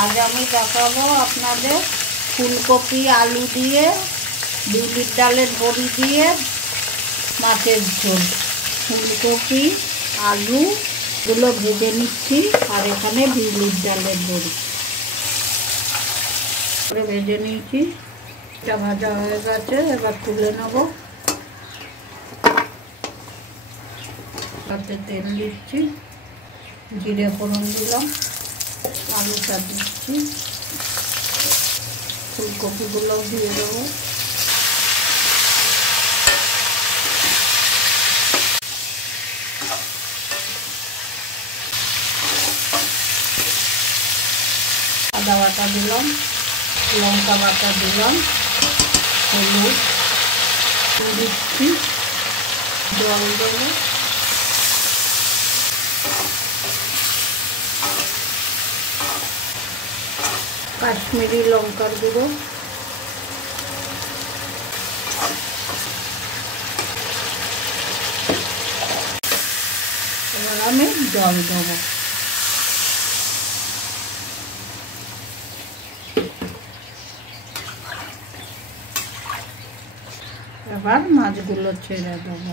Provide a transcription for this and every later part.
আজ আমি দেখাবো আপনাদের ফুলকপি আলু দিয়ে বিউলির ডালের বড়ি দিয়ে মাছের ঝোল। ফুলকপি আলুগুলো ভেজে নিচ্ছি আর এখানে বিউলির ডালের বড়ি ভেজে নিয়েছি। এটা ভাজা হয়ে গেছে, এবার তুলে নেব। তাতে তেল দিচ্ছি, জিরে ফোড়ন দিলাম, আলুটা দিচ্ছি, ফুলকপিগুলোও দিয়ে দেবো। আদা বাটা দিলাম, লঙ্কা বাটা দিলাম, হলুদ দিচ্ছি, জল দেবো, কাশ্মীরি লঙ্কার গুঁড়ো, এবার আমি জল দেবো। এবার মাছগুলো ছেড়ে দেবো।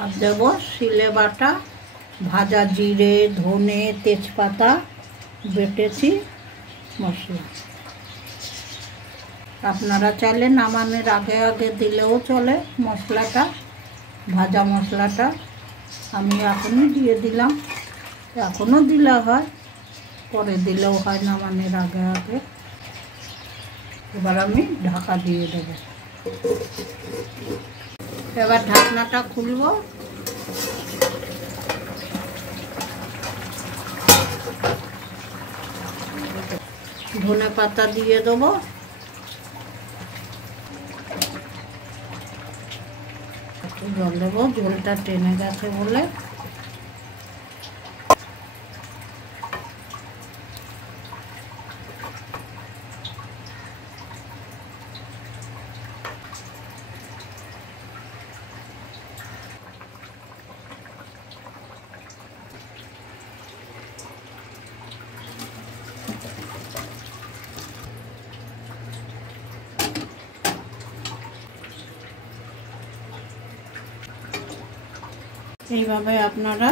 আর দেবো শিলে বাটা ভাজা জিরে, ধনে, তেজপাতা বেটেছি মশলা। আপনারা চাইলে নামানোর আগে আগে দিলেও চলে মশলাটা, ভাজা মশলাটা। আমি এখনই দিয়ে দিলাম, এখনও দিলে হয়, পরে দিলেও হয় নামানোর আগে আগে। এবার আমি ঢাকা দিয়ে দেবো। এবার ঢাকনাটা খুলব। ধনে পাতা দিয়ে দেবো, জল দেবো, ঝোলটা টেনে গেছে বলে। এইভাবে আপনারা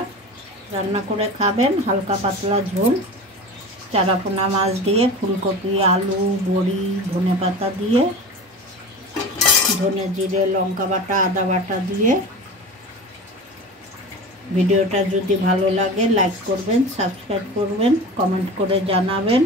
রান্না করে খাবেন, হালকা পাতলা ঝোল, চারাপোনা মাছ দিয়ে, ফুলকপি আলু বড়ি ধনে পাতা দিয়ে, ধনে জিরে লঙ্কা বাটা আদা বাটা দিয়ে। ভিডিওটা যদি ভালো লাগে লাইক করবেন, সাবস্ক্রাইব করবেন, কমেন্ট করে জানাবেন।